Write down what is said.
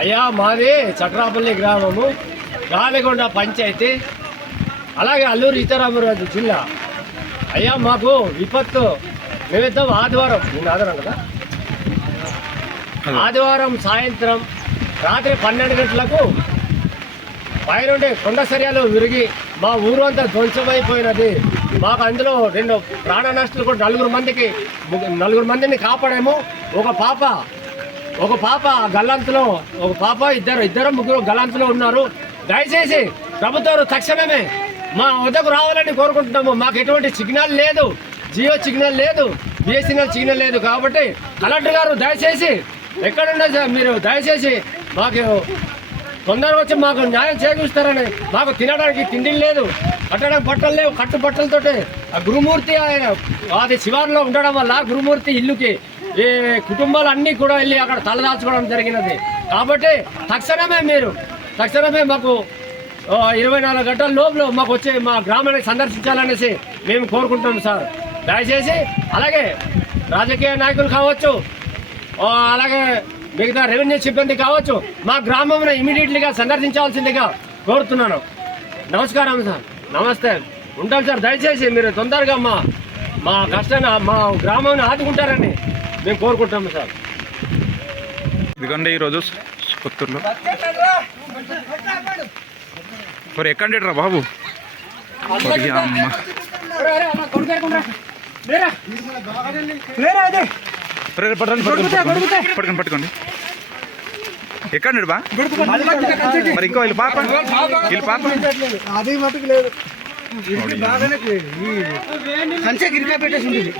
అయ్యా మాది చట్రాపల్లి గ్రామము, గాలిగొండ పంచాయతీ, అలాగే అల్లూరు సీతారామరాజు జిల్లా. అయ్యా మాకు విపత్తు నిమిత్తం ఆదివారం, నేను ఆదివారం కదా, ఆదివారం సాయంత్రం రాత్రి 12 గంటలకు పైనుండి కొండ సరియాలు విరిగి మా ఊరు అంతా ధ్వంసమైపోయినది. మాకు అందులో 2 ప్రాణ నష్టాలు కూడా 4 మందిని కాపాడాము. ఒక పాప గల్లంతులో, ఒక పాప ఇద్దరు ముగ్గురు గల్లంతులో ఉన్నారు. దయచేసి ప్రభుత్వం తక్షణమే మా వద్దకు రావాలని కోరుకుంటున్నాము. మాకు ఎటువంటి సిగ్నల్ లేదు, జియో సిగ్నల్ లేదు, బిఎస్ఎన్ఎల్ సిగ్నల్ లేదు. కాబట్టి కలెక్టర్ గారు దయచేసి ఎక్కడున్నా మీరు దయచేసి మాకు తొందరగా వచ్చి మాకు న్యాయం చేకూరుస్తారని. మాకు తినడానికి తిండి లేదు, కట్టడానికి బట్టలు లేవు. కట్టు బట్టలతోటి ఆ గురుమూర్తి ఆయన అది శివారులో ఉండడం వల్ల గురుమూర్తి ఇల్లుకి ఈ కుటుంబాలన్నీ కూడా వెళ్ళి అక్కడ తలదాల్చుకోవడం జరిగినది. కాబట్టి తక్షణమే మాకు 24 గంటల లోపల మాకు వచ్చి మా గ్రామాన్ని సందర్శించాలనేసి మేము కోరుకుంటున్నాం సార్. దయచేసి అలాగే రాజకీయ నాయకులు కావచ్చు, అలాగే మిగతా రెవెన్యూ సిబ్బంది కావచ్చు, మా గ్రామంలో ఇమీడియట్లీగా సందర్శించాల్సిందిగా కోరుతున్నాను. నమస్కారం సార్, నమస్తే, ఉంటాం సార్. దయచేసి మీరు తొందరగా మా కష్టాన్ని, మా గ్రామాన్ని ఆదుకుంటారని మేము కోరుకుంటాము సార్. ఇదిగోండి ఈరోజు పుత్తూరులో మరి ఎక్కండిరా బాబు. అమ్మ పట్టుకోండి ఎక్కండి బా. మరి ఇంకో వీళ్ళు పాప అది మటుకు లేదు. కంచె గిరికా పెట్టేసి ఉంటుంది.